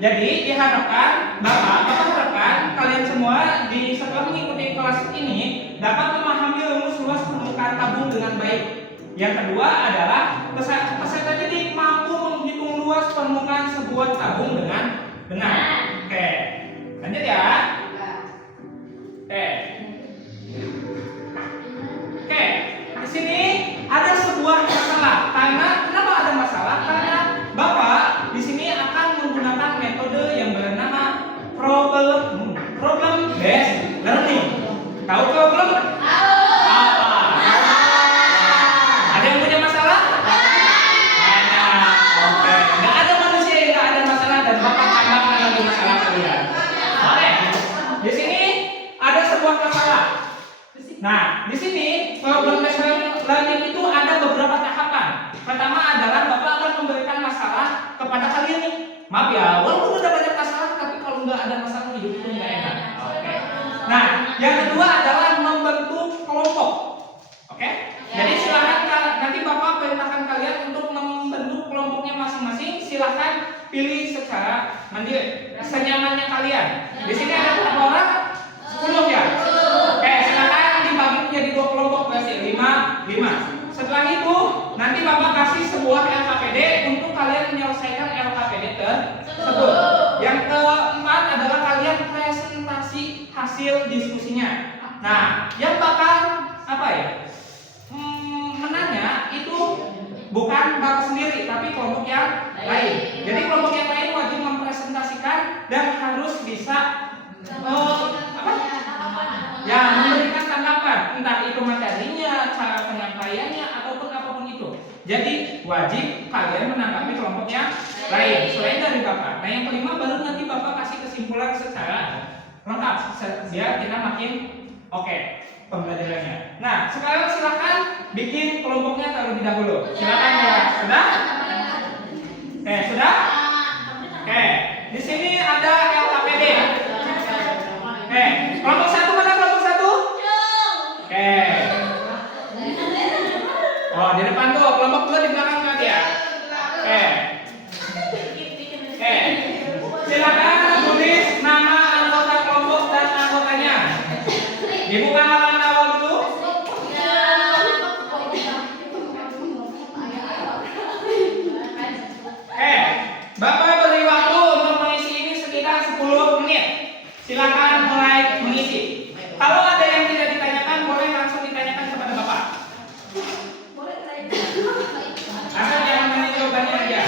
Jadi diharapkan Bapak harapkan kalian semua setelah mengikuti kelas ini dapat memahami rumus luas permukaan tabung dengan baik. Yang kedua adalah peserta didik mampu menghitung luas permukaan sebuah tabung dengan benar. Oke, lanjut ya. Oke. Oke, di sini ada sebuah masalah. Kenapa ada masalah? Karena Bapak di sini akan menggunakan metode yang bernama problem based learning. Tahu problem? Apa? Ada yang punya masalah? Oke, nggak ada manusia yang nggak ada masalah dan Bapak tambahkan lagi masalah kalian. Oke, di sini ada sebuah masalah. Nah, di sini problem based learning itu ada beberapa tahapan. Pertama adalah Bapak akan memberikan masalah kepada kalian nih. Maaf ya, walaupun udah banyak masalah, tapi kalau nggak ada masalah hidup itu nggak enak. Oke. Nah, yang kedua adalah membentuk kelompok. Oke. Jadi silakan nanti Bapak perintahkan kalian untuk membentuk kelompoknya masing-masing. Silakan pilih secara mandiri, senyamannya kalian. Di sini ada berapa orang? 10 ya. Oke, silakan dibagi menjadi 2 kelompok berarti 5. Setelah itu nanti Bapak kasih sebuah LKPD untuk kalian menyelesaikan LKPD tersebut. Yang keempat adalah kalian presentasi hasil diskusinya. Nah, yang bakal menanya itu bukan Bapak sendiri tapi kelompok yang lain. Jadi kelompok yang lain wajib mempresentasikan dan harus bisa memberikan tanggapan, entah itu materinya, cara penyampaiannya ataupun apapun itu. Jadi wajib kalian menanggapi kelompok yang lain selain dari Bapak. Nah, yang kelima baru nanti Bapak kasih kesimpulan secara lengkap biar kita makin oke pembelajarannya. Nah, sekarang silakan bikin kelompoknya terlebih dahulu. Silakan ya. Sudah? Oke, sudah? Oke, di sini ada LKPD. Oke, kelompok 1 mana kelompok 1? Oke. Oh, di depan tuh, kelompok 2 di belakang nanti ya. Oke. Oke. Silakan tulis nama anggota kelompok dan anggotanya. Dibuka halaman awal dulu. Oke. Bapak beri waktu untuk mengisi ini sekitar 10 menit. Silakan mulai mengisi. Kalau ada yang tidak ditanyakan, boleh langsung ditanyakan kepada Bapak. Asal jangan nanya jawabannya aja.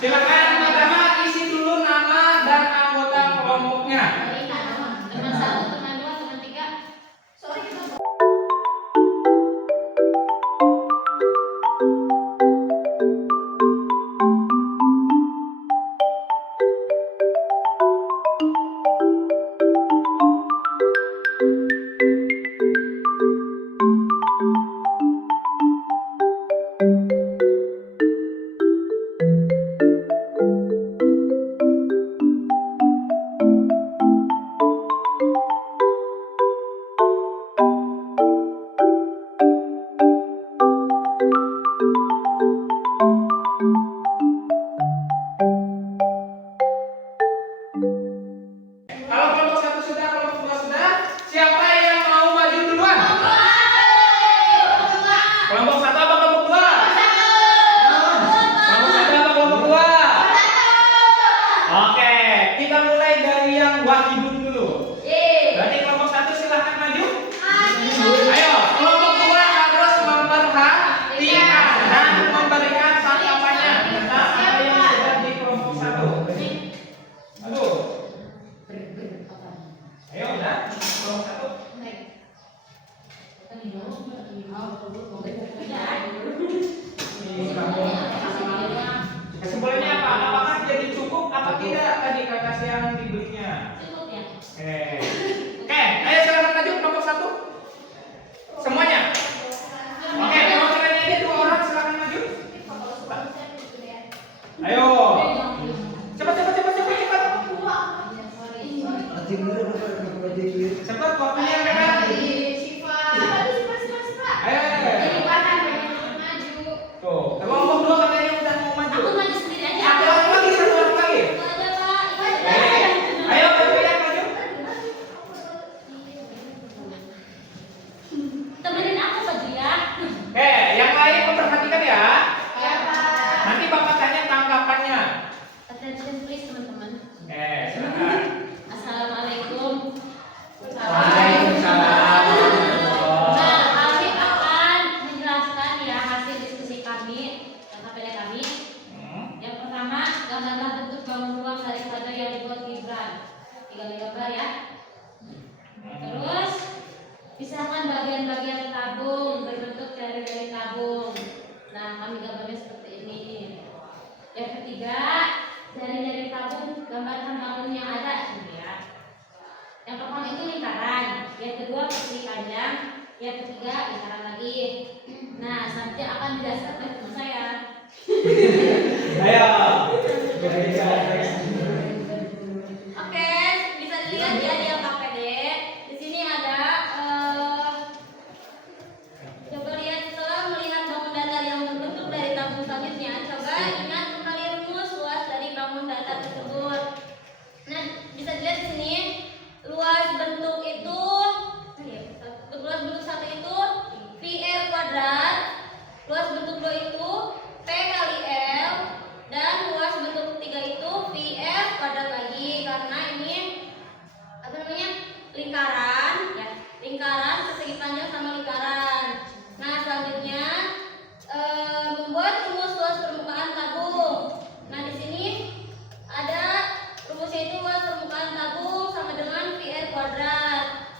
Silakan pertama isi dulu nama dan anggota kelompoknya. Teman 1, teman 2, teman 3. Sorry kita kesimpulannya apa? Apakah jadi cukup apa tidak tadi kertas yang dibelinya? cukup ya. Oke, ayo silakan maju kelompok 1. Semuanya. Oke, perwakilannya aja 2 orang silakan maju. Ayo. Cepat. Cepat waktunya mereka. Tuh, kelompok 2 katanya udah mau maju. Aku maju sendiri aja. Ada orang lagi, 1 orang lagi. Ada Pak. Tinggal digambar ya. Terus pisahkan bagian-bagian tabung berbentuk jari-jari tabung. Nah, kami gambarnya seperti ini. Yang ketiga, jari-jari tabung gambarkan tabung yang ada ini ya. Yang pertama itu lingkaran, yang kedua persegi panjang, yang ketiga lingkaran lagi. Nah, selanjutnya akan dijelaskan oleh teman saya. Ayo. Oke, bisa dilihat ya di angka PD. Di sini ada coba lihat setelah melihat bangun datar yang terbentuk dari tabung selanjutnya. Coba ingat kembali rumus luas dari bangun datar tersebut. Nah, bisa dilihat di sini luas bentuk itu, luas bentuk satu itu PR kuadrat, luas bentuk 2 itu P kali L, dan luas bentuk 3 itu PR kuadrat lagi, karena ini apa namanya lingkaran ya, lingkaran persegi panjang sama lingkaran. Nah, selanjutnya membuat rumus luas permukaan tabung. Nah, di sini ada rumusnya itu luas permukaan tabung sama dengan PR kuadrat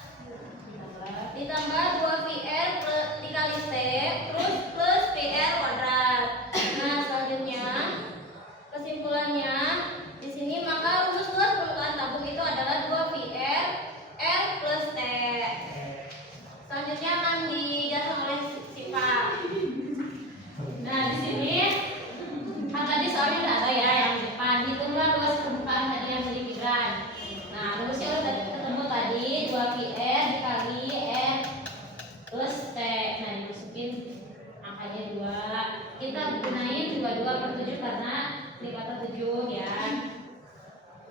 ditambah 2PR dikali T terus plus PR kuadrat. Nah, selanjutnya kesimpulannya di sini maka rumus luas permukaan tabung itu adalah 2PR L plus T. Selanjutnya akan dijelaskan oleh Siva. Nah, di sini kan tadi soalnya udah ada ya yang depan, hitunglah luas permukaan tadi yang sedikitran. Nah, rumusnya udah ketemu tadi 2PR dikali R plus T. Nah, dimasukin angkanya 2. Kita gunain 22/7 karena lipatan 7 ya.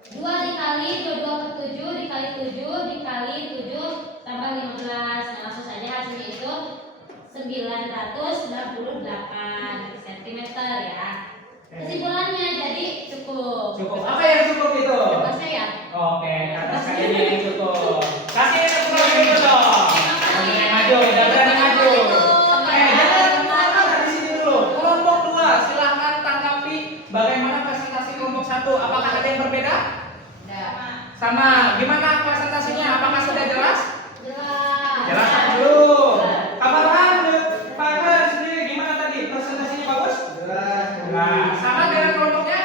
2 dikali 22/7 dikali 7 dikali 7 tambah 15. Nah, langsung saja hasilnya itu 998 cm ya. Kesimpulannya jadi cukup. Cukup. Apa yang cukup itu? Atasnya ya. Oke, kata saya yang cukup. Kasih tepuk tangan dulu dong. Yang maju, jangan maju. Jangan kemana di sini dulu. Kelompok 2, silahkan tanggapi bagaimana presentasi kelompok 1. Apakah ada yang berbeda? Sama. Gimana presentasinya? Apakah sudah jelas? Jelas. Jelaskan dulu. Kabar Pak sendiri gimana tadi? Presentasinya bagus? Jelas. Nah, sama dengan kelompoknya?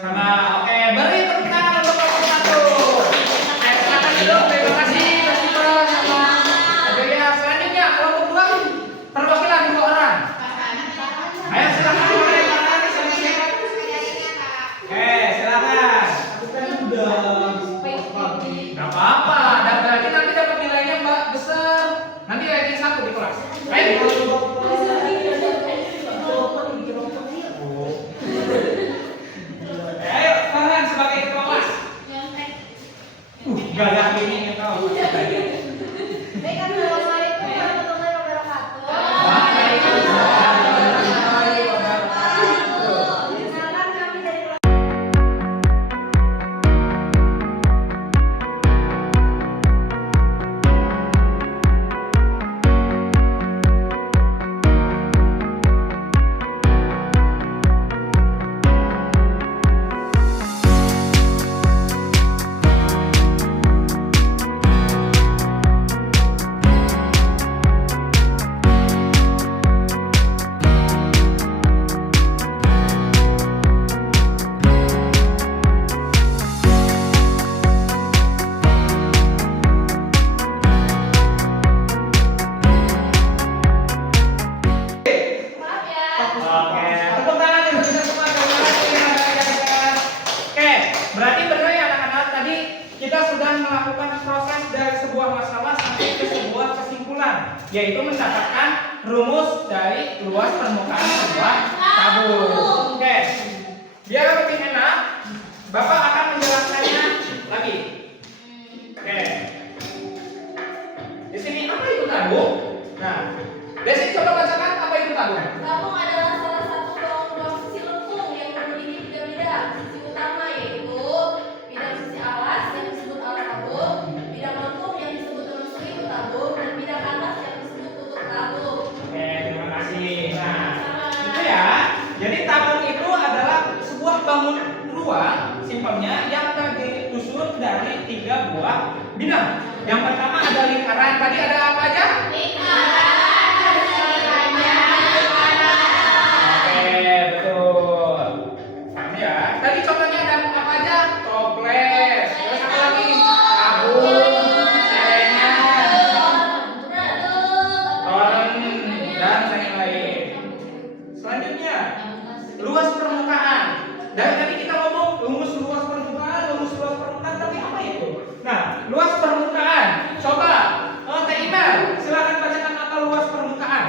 Sama. Oke, beri tepuk tangan untuk kelompok 1. Silakan duduk. Terima kasih Mas Iqbal sama Adelia. Selanjutnya kelompok 2 perwakilan 2 orang. Ayo silakan mulai tangan sama siapa? Oke, silakan. Gak apa-apa. Dan berarti nanti dapat nilainya Mbak besar. Nanti ranking 1 di kelas. Ayo. Ayo, Farhan sebagai ketua kelas. Gagah ini tahu. Oke, tepuk tangan yang bisa semua. Terima kasih rekan-rekan. Oke, berarti benar ya anak-anak, tadi kita sudah melakukan proses dari sebuah masalah sampai ke sebuah kesimpulan, yaitu mendapatkan rumus dari luas permukaan sebuah tabung. Oke, biar lebih enak, Bapak akan menjelaskannya lagi. Oke, di sini apa itu tabung? Nah, Desi coba bacakan apa itu tabung. Tabung adalah salah satu kelompok sisi lengkung yang memiliki bidang-bidang. Sisi utama yaitu bidang sisi alas yang disebut alas tabung, bidang lengkung yang disebut rusuk itu tabung, dan bidang atas yang disebut tutup tabung. Oke, terima kasih. Nah, itu ya. Jadi tabung itu adalah sebuah bangunan ruang, simpelnya 3 buah bidang. Yang pertama ada lingkaran. Tadi ada apa aja? Oke, betul. Paham ya? Tadi contohnya ada apa aja? Toples. Terus apa lagi? Tabung, celengan, toren, dan lain-lain. Selanjutnya, luas permukaan. Dari tadi kita ngomong luas permukaan, tapi apa itu? Nah, luas permukaan. Coba, Teh Ina, silakan bacakan apa luas permukaan.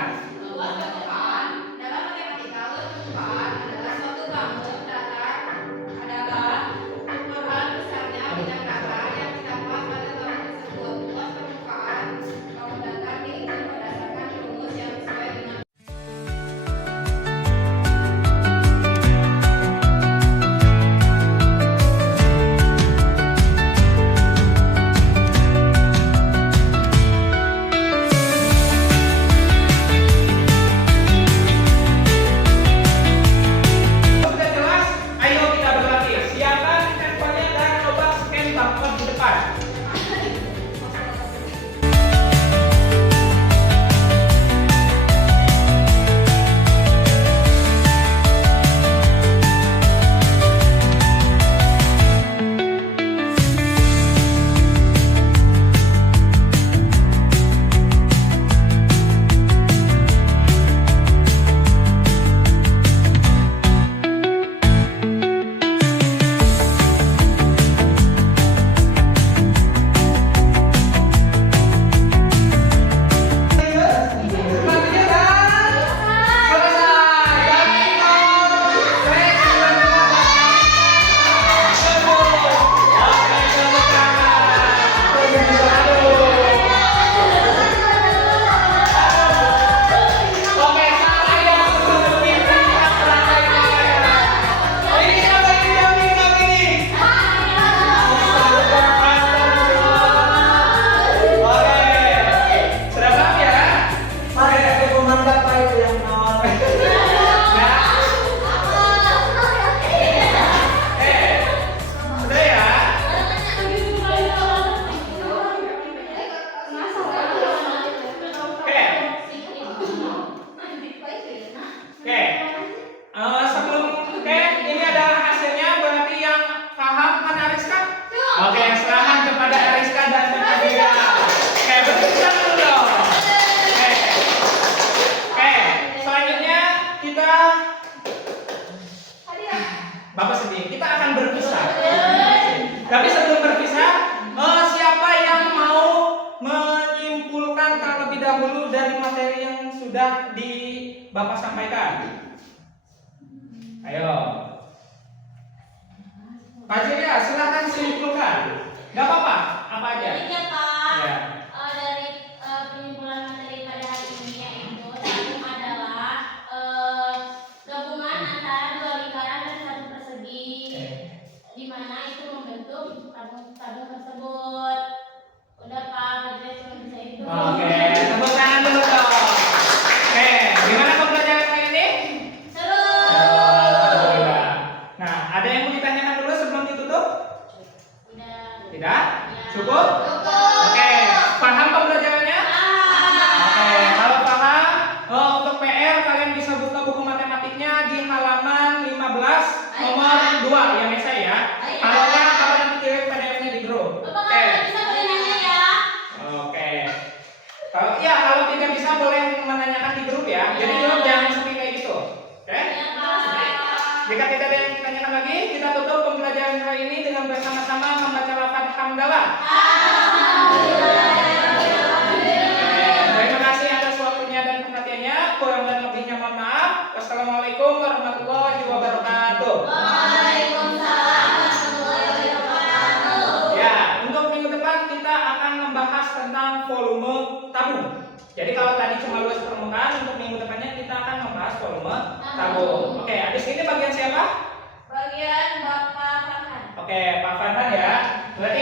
Luas permukaan dalam matematika, luas permukaan adalah suatu bangun datar adalah ukuran besarnya bidang datar yang terdapat pada bangun tersebut. Luas permukaan bangun datar dihitung berdasarkan rumus yang sesuai dengan Sudah jelas? Ayo kita berlatih. Siapkan handphonenya dan coba scan barcode di depan. Selanjutnya dan selesai. Dan oke, salah yang lebih pintar perangkainya. Ini apa ini yang ingat ini? Oke, sudah paham ya? Mari aku komandan Pak itu yang nol. Sudah ya? Oke. Oke. Oke, ini adalah hasilnya. Berarti yang paham kan Ariska? Oke, serahkan kepada Ariska dan Nadia. Oke, beri tangan dulu dong. Oke, selanjutnya kita Bapak sedih. Kita akan berpisah. Tapi sebelum berpisah, siapa yang mau menyimpulkan terlebih dahulu dari materi yang sudah di Bapak sampaikan? Ayo. Pak Jaya, silahkan simpulkan. Gak apa-apa, apa aja. Jadi ya Pak, Ya. dari penyimpulan materi pada hari ini yaitu satu adalah gabungan antara dua lingkaran dan satu persegi, di mana itu membentuk tabung tersebut. Udah Pak, jadi cuma bisa itu. Oke, tepuk tangan dulu dong. Oke, gimana pembelajaran kali ini? Seru. Alhamdulillah. Nah, ada yang mau ditanyakan dulu sebelum ditutup? Udah. Tidak? Ya. Cukup? Oke, paham pembelajarannya? Oke, kalau paham, untuk PR kalian bisa buka buku matematiknya di halaman 15 nomor 2 yang biasa ya. Kalau enggak, kalau nanti kirim PDF-nya di grup. Bapak Oke. kalau bisa boleh nanya ya. Oke. Kalau tidak bisa boleh menanyakan di grup ya. Jadi grup jangan sepi kayak gitu. Oke? Ya Pak. Jika tidak ada yang ditanyakan lagi, kita tutup pembelajaran hari ini dengan bersama-sama membaca lafaz hamdalah. Terima kasih atas waktunya dan perhatiannya. Kurang dan lebihnya mohon maaf. Wassalamualaikum warahmatullahi wabarakatuh. Waalaikumsalam warahmatullahi wabarakatuh. Ya, untuk minggu depan kita akan membahas tentang volume tabung. Jadi kalau tadi cuma luas permukaan, untuk minggu depannya kita akan membahas volume tabung. Oke, habis ini bagian siapa? Bagian Bapak Farhan. Oke, Pak Farhan ya. Berarti